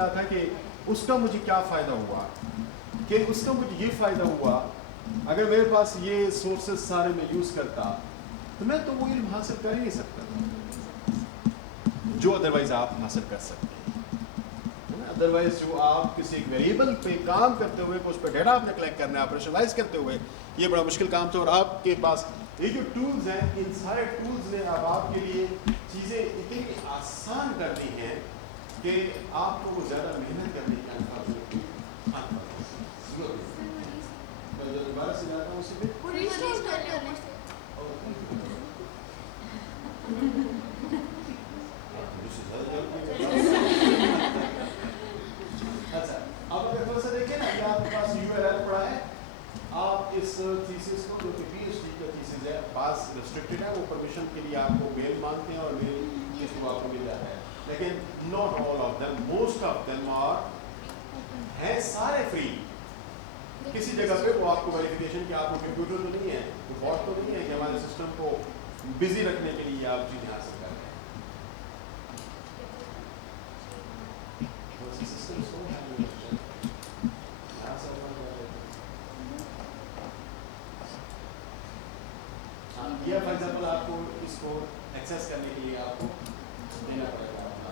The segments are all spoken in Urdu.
رہا تھا کہ اس کا مجھے کیا فائدہ ہوا، کہ اس کا مجھے یہ فائدہ ہوا اگر میرے پاس یہ سورسز سارے میں یوز کرتا تو میں تو وہ علم حاصل کر ہی نہیں سکتا تھا جو ادروائز آپ حاصل کر سکتے ہیں. ادروائز جو آپ کسی ایک ویریبل پہ کام کرتے ہوئے اس پہ ڈیٹا آپ نے کلیکٹ کرنا ہے آپریشنلائز کرتے ہوئے، یہ بڑا مشکل کام تھا. اور آپ کے پاس یہ جو ٹولز ہیں ان سارے ٹولز نے اب آپ کے لیے چیزیں اتنی آسان کر دی ہیں کہ آپ کو وہ زیادہ محنت کرنے کی دوبارہ سے جاتا ہوں اسی پہ اچھا. اب اگر تھوڑا سا دیکھیں نا کہ آپ کے پاس URL پڑا ہے، آپ اس تھیسس کو جو کہ PhD کا تھیسس ہے بعض ریسٹرکٹیڈ ہے، وہ پرمیشن کے لیے آپ کو میل مانگتے ہیں اور میل جس کو آپ کو مل جاتا ہے، لیکن not all of them, most of them are ہیں سارے فری. کسی جگہ پہ وہ آپ کو ویریفیکیشن کہ آپ کو کمپیوٹر تو نہیں ہے، بوٹ تو نہیں ہے کہ ہمارے سسٹم کو بزی رکھنے کے لیے آپ چیزیں حاصل کر رہے ہیں. یہ فار ایگزامپل آپ کو اس کو ایکسیس کرنے کے لیے آپ کو دینا پڑے گا اپنا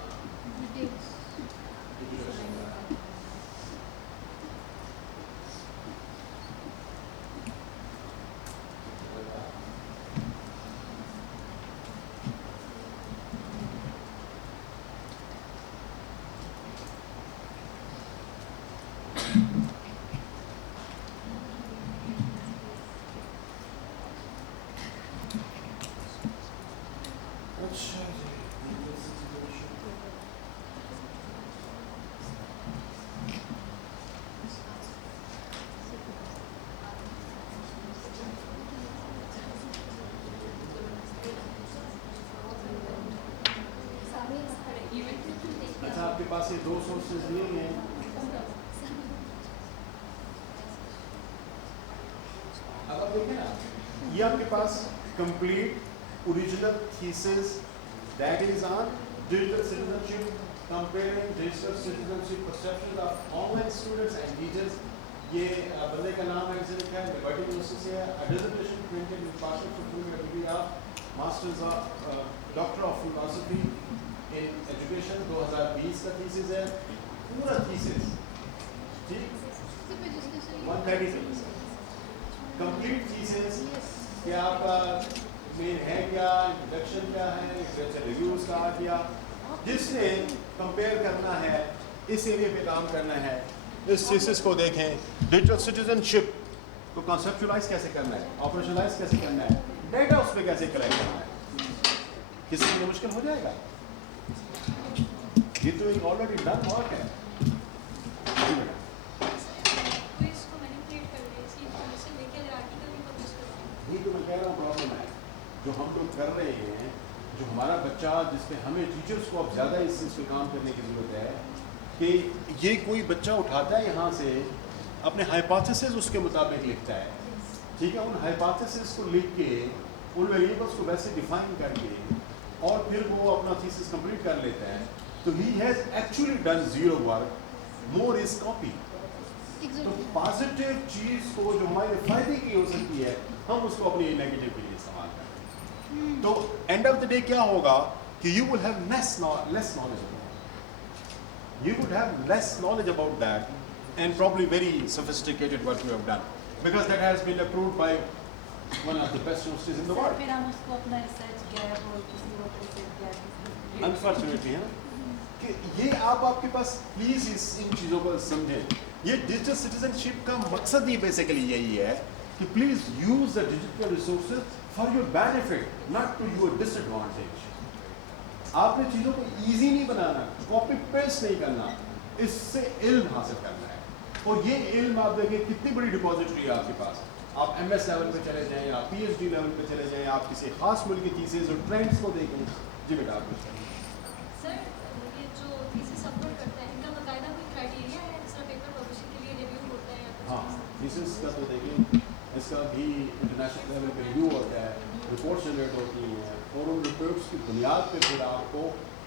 آپ کے پاس یہ دو سورسز نہیں ہیں. اب آپ دیکھیں نا یہ آپ کے پاس complete original thesis that is on digital citizenship comparing digital citizenship perceptions of online students and teachers. یہ بندے کا نام ہے جن کا لیبرٹی یونیورسٹی سے ہے. A dissertation printed in partial fulfilling a degree of Masters of Doctor of Philosophy in Education 2020 کا تھیسس ہے. پورا تھیسس ٹھیک 130 کمپلیٹ تھیسس کہ آپ کا مین ہے کیا، انٹروڈکشن کیا ہے، ریویوز کا کیا، جس نے کمپیئر کرنا ہے اس ایریا پہ کام کرنا ہے. اس تھیسس کو دیکھیں ڈیجیٹل سٹیزن شپ کو کانسیپچولائز کیسے کرنا ہے، آپریشنلائز کیسے کرنا ہے، ڈیٹا اس پہ کیسے کلیکٹ کرنا ہے. کسی کے لیے مشکل ہو جائے گا؟ یہ تو ایک آلریڈی ڈن ورک ہے. یہ تو میں کہہ رہا ہوں پرابلم ہے جو ہم لوگ کر رہے ہیں، جو ہمارا بچہ جس پہ ہمیں ٹیچرس کو اب زیادہ اس چیز پہ کام کرنے کی ضرورت ہے کہ یہ کوئی بچہ اٹھاتا ہے یہاں سے اپنے ہائپوتھیسز اس کے مطابق لکھتا ہے، ٹھیک ہے، ان ہائپوتھیسز کو لکھ کے ان ویریبلس کو ویسے ڈیفائن کر کے اور پھر وہ اپنا تھیسس کمپلیٹ کر لیتا ہے. تو he has actually done zero work, more is copy. تو پازیٹیو چیز کو جو ہمارے فائدے کی ہو سکتی ہے ہم اس کو اپنی نیگیٹو کے لیے استعمال کرتے ہیں. تو اینڈ آف دا ڈے کیا ہوگا کہ you will have less knowledge you would have less knowledge about that and probably very sophisticated what you have done because that has been approved by one of the best universities in the world. پھر ہم اس کو اپنا ریسرچ گیپ اور کسی اور ریسرچ گیپ unfortunately ہے کہ یہ آپ کے پاس پلیز ان چیزوں کو سمجھیں. یہ ڈیجیٹل سٹیزن شپ کا مقصد ہی بیسیکلی یہی ہے کہ please use the digital resources for your benefit not to your disadvantage. آپ نے چیزوں کو ایزی نہیں بنانا، کاپی پیسٹ نہیں کرنا، اس سے علم حاصل کرنا ہے. اور یہ علم آپ دیکھیں کتنی بڑی ڈپازٹری ہے آپ کے پاس. آپ MS لیول پہ چلے جائیں یا PhD لیول پہ چلے جائیں، آپ کسی خاص ملک کی تھیسز اور ٹرینڈس کو دیکھیں. جی بیٹا آپ کچھ کہیں. سر یہ جو تھیسس اپلوڈ کرتے ہیں ان کا باقاعدہ کوئی کرائٹیریا ہے جس طرح پیپر پبلشنگ کے لیے ریویو ہوتا ہے یا کچھ؟ ہاں تھیسس کا تو دیکھیں اس کا بھی انٹرنیشنل لیول پہ ریویو ہوتا ہے، رپورٹس جنریٹ ہوتی ہیں اور ان رپورٹس کی بنیاد پہ پھر آپ کو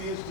PhD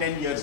10 years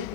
UK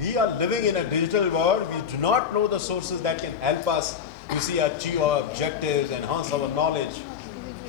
we are living in a digital world, we do not know the sources that can help us to see achieve our objectives, enhance our knowledge.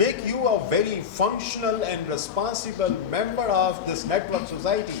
make you a very functional and responsible member of this network society.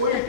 OATT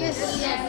Yes.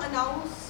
announce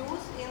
use in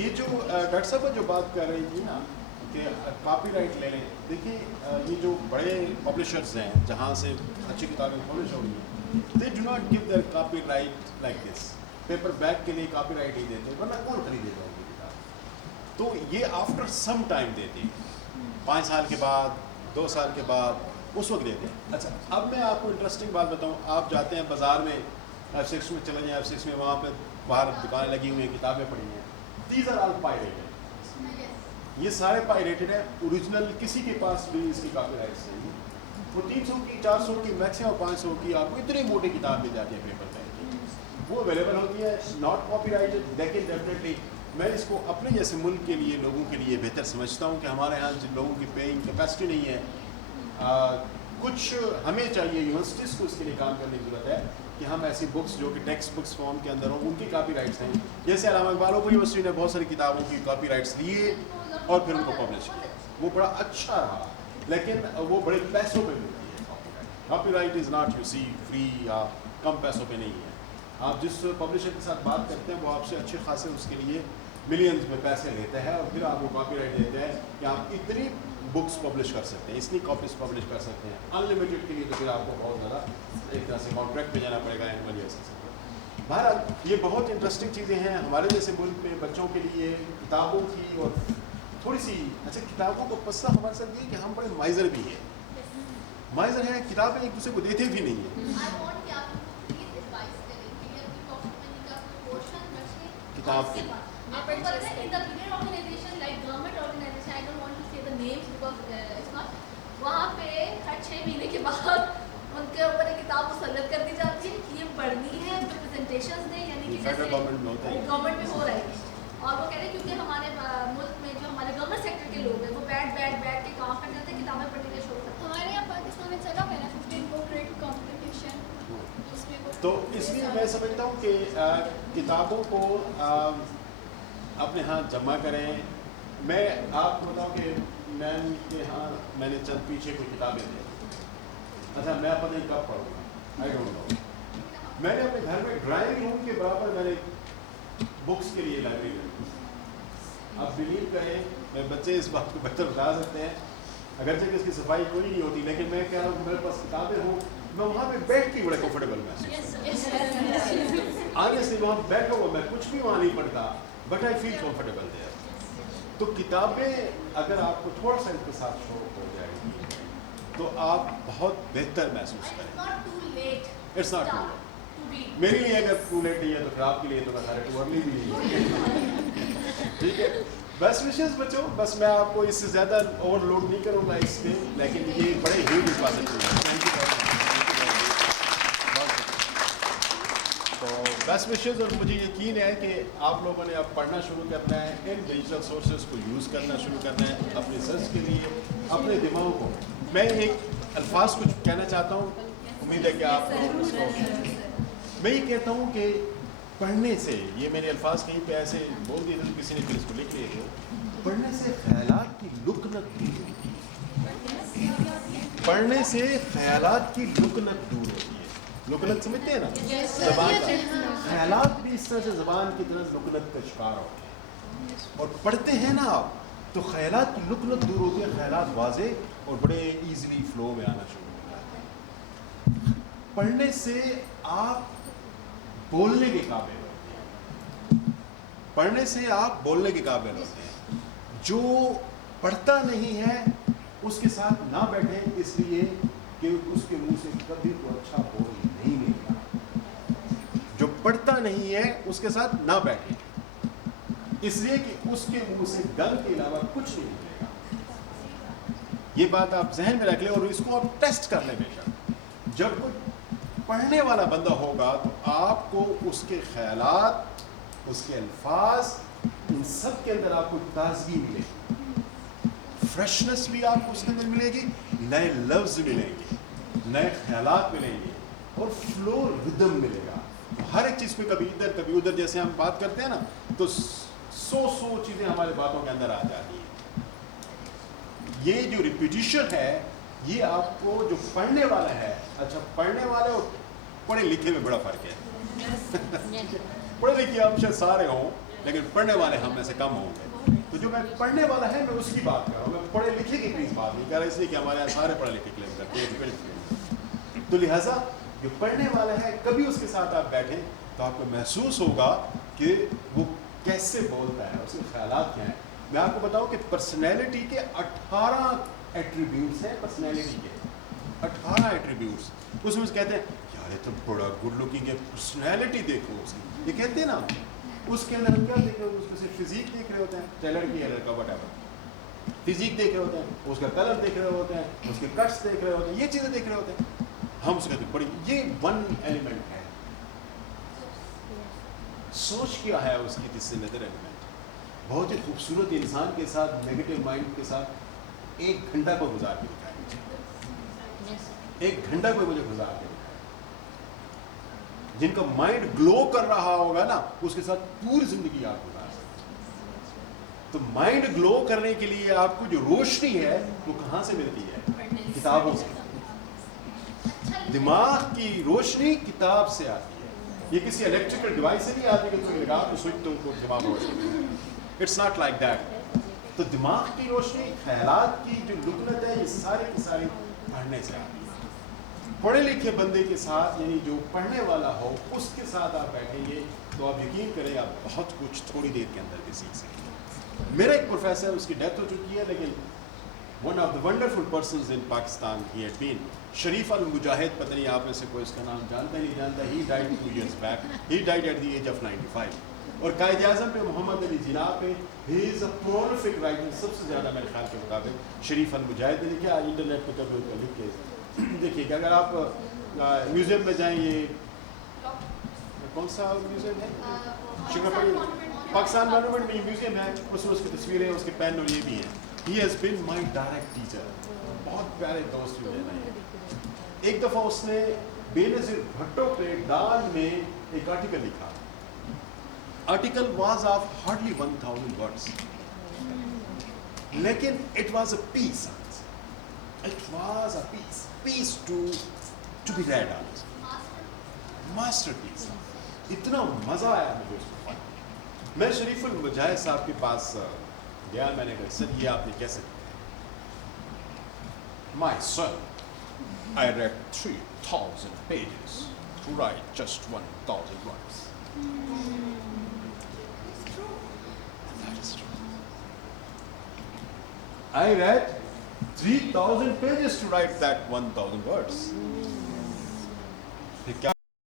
یہ جو ڈاکٹر صاحب جو بات کر رہی تھی نا کہ کاپی رائٹ لے لیں, دیکھیے یہ جو بڑے پبلشرز ہیں جہاں سے اچھی کتابیں پبلش ہو رہی ہیں, they do not give their copyright like this, paperback کے لیے کاپی رائٹ ہی دیتے, ورنہ کون خریدے گا ان کی کتاب. تو یہ آفٹر سم ٹائم دیتے ہیں, 5 سال کے بعد, 2 سال کے بعد, اس وقت دیتے ہیں. اچھا اب میں آپ کو انٹرسٹنگ بات بتاؤں, آپ جاتے ہیں بازار میں, F6 میں چلے جائیں, F6 میں وہاں پہ باہر دکانیں لگی ہوئی ہیں, کتابیں پڑھی ہیں, دیز آر آل پائریٹڈ, یہ سارے پائریٹڈ ہیں, اوریجنل کسی کے پاس بھی اس کی کاپی رائٹس نہیں. وہ 300 کی, 400 کی, میکسیمم 500 کی آپ کو اتنی موٹی کتاب مل جاتی ہے پیپر پہ, وہ اویلیبل ہوتی ہے, ناٹ کاپی رائٹڈ. لیکن ڈیفینیٹلی میں اس کو اپنے جیسے ملک کے لیے, لوگوں کے لیے بہتر سمجھتا ہوں کہ ہمارے یہاں جن لوگوں کی پیئنگ کیپیسٹی نہیں ہے, کچھ ہمیں چاہیے, یونیورسٹیز کو اس کے لیے کام کرنے کی ضرورت ہے کہ ہم ایسی بکس جو کہ ٹیکسٹ بکس فارم کے اندر ہوں, ان کی کاپی رائٹس ہیں. جیسے علامہ اقبال اوپن یونیورسٹی نے بہت ساری کتابوں کی کاپی رائٹس لیے اور پھر ان کو پبلش کیا, وہ بڑا اچھا رہا, لیکن وہ بڑے پیسوں پہ ملتی ہے. Copyright is not you see free یا کم پیسوں پہ نہیں ہے. آپ جس پبلشر کے ساتھ بات کرتے ہیں وہ آپ سے اچھے خاصے اس کے لیے ملینز میں پیسے لیتے ہیں, اور پھر آپ کو کاپی رائٹ دیتے ہیں کہ آپ اتنی بکس پبلش کر سکتے ہیں, اتنی کاپیز پبلش کر سکتے ہیں. انلمیٹڈ کے لیے تو پھر آپ کو بہت زیادہ ایک طرح سے کانٹریکٹ پہ جانا پڑے گا اینولی ایسے. بہرحال یہ بہت انٹرسٹنگ چیزیں ہیں ہمارے جیسے ملک میں بچوں کے لیے کتابوں کی, اور تھوڑی سی اچھا کتابوں کو مسئلہ ہمارے ساتھ یہ کہ ہم بڑے مائزر بھی ہیں, مائزر ہیں, کتابیں ایک دوسرے کو دیتے بھی نہیں ہیں. کتاب کی وہاں پہ ہر 6 مہینے کے بعد ان کے اوپر ایک کتاب مسلط کر دی جاتی ہے کہ یہ پڑھنی ہے, پریزنٹیشنز دیں, یعنی کہ جیسے گورنمنٹ میں ہو رہا ہے. اور وہ کہہ رہے ہیں کیونکہ ہمارے ملک میں جو ہمارے گورنمنٹ سیکٹر کے لوگ ہیں وہ بیٹھ کے کام کر جاتے ہیں, کتابیں پڑھنے کے شروع کرتے ہیں. ہمارے یہاں پاکستان میں چلا ہوا ہے نا 15 بک ریٹ کمپٹیشن, اس میں تو اس لیے میں سمجھتا ہوں کہ کتابوں کو اپنے ہاں جمع کریں. میں آپ کو بتاؤں کہ میم کے ہاں میں نے چند پیچھے کوئی کتابیں دی, اچھا میں پتہ نہیں کب پڑھوں گا, آئی ڈونٹ نو. میں نے اپنے گھر میں ڈرائنگ روم کے برابر میں نے بکس کے لیے لائبریری رکھی. آپ بلیو کریں, میں بچے اس بات کو بہتر بتا سکتے ہیں, اگرچہ کہ اس کی صفائی کوئی نہیں ہوتی, لیکن میں کہہ رہا ہوں میرے پاس کتابیں ہوں, میں وہاں پہ بیٹھ کے بڑے کمفرٹیبل محسوس آنیسٹلی وہاں بیٹھا ہوا, میں کچھ بھی وہاں نہیں پڑھتا, but I feel comfortable there. تو کتابیں اگر آپ کو تھوڑا سا ان کے ساتھ شوق ہو جائے گی تو آپ بہت بہتر محسوس کریں. It's not too late. میرے لیے اگر ٹو لیٹ نہیں ہے تو پھر آپ کے لیے تو میں سارے ٹو ارلی بھی نہیں ہے. ٹھیک ہے, بیسٹ وشز بچوں. بس میں آپ کو اس سے زیادہ اوور لوڈ نہیں کروں گا اس پہ, لیکن یہ بڑے ہیوج باتیں ہیں. Thank you. تو بیسٹ وشز, اور مجھے یقین ہے کہ آپ لوگوں نے اب پڑھنا شروع کرنا ہے, ان ڈیجیٹل سورسز کو یوز کرنا شروع کرنا ہے اپنے سرچ کے لیے, اپنے دماغ کو. میں ایک الفاظ کچھ کہنا چاہتا ہوں, امید ہے کہ آپ اس کو, میں یہ کہتا ہوں کہ پڑھنے سے, یہ میں نے الفاظ کہیں پہ ایسے بول دیے تھے, کسی نے پھر اس کو لکھ لیے تھے, پڑھنے سے خیالات کی لکنت دور ہوتی ہے. پڑھنے سے خیالات کی لکنت دور ہوتی ہے. لکنت سمجھتے ہیں نا, زبان کا, خیالات بھی اس طرح سے زبان کی طرح لکنت کا شکار ہوتے ہیں, اور پڑھتے ہیں نا آپ تو خیالات کی لکنت دور ہوتی ہے, خیالات واضح اور بڑے ایزیلی فلو میں آنا شروع ہو جاتے ہیں. پڑھنے سے آپ بولنے کے قابل ہوتے ہیں, پڑھنے سے آپ بولنے کے قابل ہوتے ہیں. جو پڑھتا نہیں ہے اس کے ساتھ نہ بیٹھیں, اس لیے کہ اس کے منہ سے کبھی تو اچھا بول نہیں نکلا. جو پڑھتا نہیں ہے اس کے ساتھ نہ بیٹھیں, اس لیے کہ اس کے منہ سے گند کے علاوہ کچھ نہیں نکلے گا. یہ بات آپ ذہن میں رکھ لیں, اور اس کو آپ ٹیسٹ کر لیں. بے شک جب کوئی پڑھنے والا بندہ ہوگا تو آپ کو اس کے خیالات, اس کے الفاظ, ان سب کے اندر آپ کو تازگی ملے گی, فریشنس بھی آپ کو اس کے اندر ملے گی, نئے لفظ ملیں گے, نئے خیالات ملیں گے, اور فلو ردم ملے گا. ہر ایک چیز پہ کبھی ادھر کبھی ادھر, جیسے ہم بات کرتے ہیں نا تو 100 چیزیں ہمارے باتوں کے اندر آ جاتی ہیں. یہ جو ریپیٹیشن ہے یہ آپ کو, جو پڑھنے والا ہے, اچھا پڑھنے والے اور پڑھے لکھے میں بڑا فرق ہے. پڑھے لکھے آپ شاید سارے ہوں, لیکن پڑھنے والے ہم میں سے کم ہوں گے. تو جو میں پڑھنے والا ہے میں اس کی بات کر رہا ہوں, میں پڑھے لکھے کی پلیز بات نہیں کر رہا, اس لیے کہ ہمارے یہاں سارے پڑھے لکھے کلیم کرتے ہیں. تو لہٰذا جو پڑھنے والا ہے کبھی اس کے ساتھ آپ بیٹھیں تو آپ کو محسوس ہوگا کہ وہ کیسے بولتا ہے, اس کے خیالات کیا ہیں. میں آپ کو بتاؤں کہ پرسنالٹی کے 18 ایٹریبیوٹس ہیں, پرسنالٹی کے 18 ایٹریبیوٹس. اس میں کہتے ہیں یار یہ تو بڑا گڈ لکنگ ہے, پرسنالٹی دیکھو اس کی, یہ کہتے ہیں نا. اس کے اندر ہم کیا دیکھ رہے ہوتے ہیں, اس میں سے فزیک دیکھ رہے ہوتے ہیں, ٹیلر کی ایلر کا وٹ ایور, فزیک دیکھ رہے ہوتے ہیں, اس کا کلر دیکھ رہے ہوتے ہیں, اس کے کٹس دیکھ رہے ہوتے ہیں, یہ چیزیں دیکھ رہے ہوتے ہیں. ہم اس کہتے ہیں بڑی, یہ ون ایلیمنٹ ہے. سوچ کیا ہے اس کی جس سے نظر ایلیمنٹ. بہت ہی خوبصورت انسان کے ساتھ نیگیٹو مائنڈ کے ساتھ 1 گھنٹہ کو گزار کے دکھائیں, 1 گھنٹہ کو مجھے گزار کے دکھائیں. جن کا مائنڈ گلو کر رہا ہوگا نا اس کے ساتھ پوری زندگی آپ گزار سکتے ہیں. تو مائنڈ گلو کرنے کے لیے آپ کو جو روشنی ہے وہ کہاں سے ملتی ہے؟ کتابوں سے. دماغ کی روشنی کتاب سے آتی ہے, یہ کسی الیکٹریکل ڈیوائس سے نہیں آتی کہ تم لگا تو سوئچ تو کو دماغ روشنی. It's not like that. تو دماغ کی روشنی, خیالات کی جو لکنت ہے, یہ ساری کی ساری پڑھنے سے آتی ہے. پڑھے لکھے بندے کے ساتھ, یعنی جو پڑھنے والا ہو اس کے ساتھ آپ بیٹھیں گے تو آپ یقین کریں آپ بہت کچھ تھوڑی دیر کے اندر بھی سیکھ سکیں گے. میرا ایک پروفیسر, اس کی ڈیتھ ہو چکی ہے, لیکن one of the wonderful persons in Pakistan he had been Sharif al Mujahid. پتہ نہیں آپ میں سے کوئی اس کا نام جانتا نہیں جانتا. ہی died 2 years back. He died at the age of 95. اور قائد اعظم پہ محمد علی جناح پہ ہی از اے پرولیفک رائٹر. سب سے زیادہ میرے خیال کے مطابق شریف المجاہد نے لکھا. انٹرنیٹ پہ کبھی لکھ کے دیکھیے کہ اگر آپ میوزیم میں جائیں, یہ کون سا میوزیم ہے, شکرپلی پاکستان مونومنٹ میں یہ میوزیم ہے, اس میں اس کی تصویریں, اس کے پین اور یہ بھی ہیں. He has been my direct teacher. بہت پیارے دوست ہوئے ہیں. ایک دفعہ اس نے بے نظیر بھٹو پہ ڈان میں ایک آرٹیکل لکھا. Article was of hardly 1000 words, لیکن it was a piece. It was a piece to be read on. Masterpiece. اتنا مزہ آیا مجھے اس کو. میں شریف المجاہد صاحب کے پاس گیا, میں نے کہا سر یہ آپ نے کیسے لکھا؟ My son, I read 3000 pages to write just 1000 words. That is true. I read 3000 pages to write that 1000 words.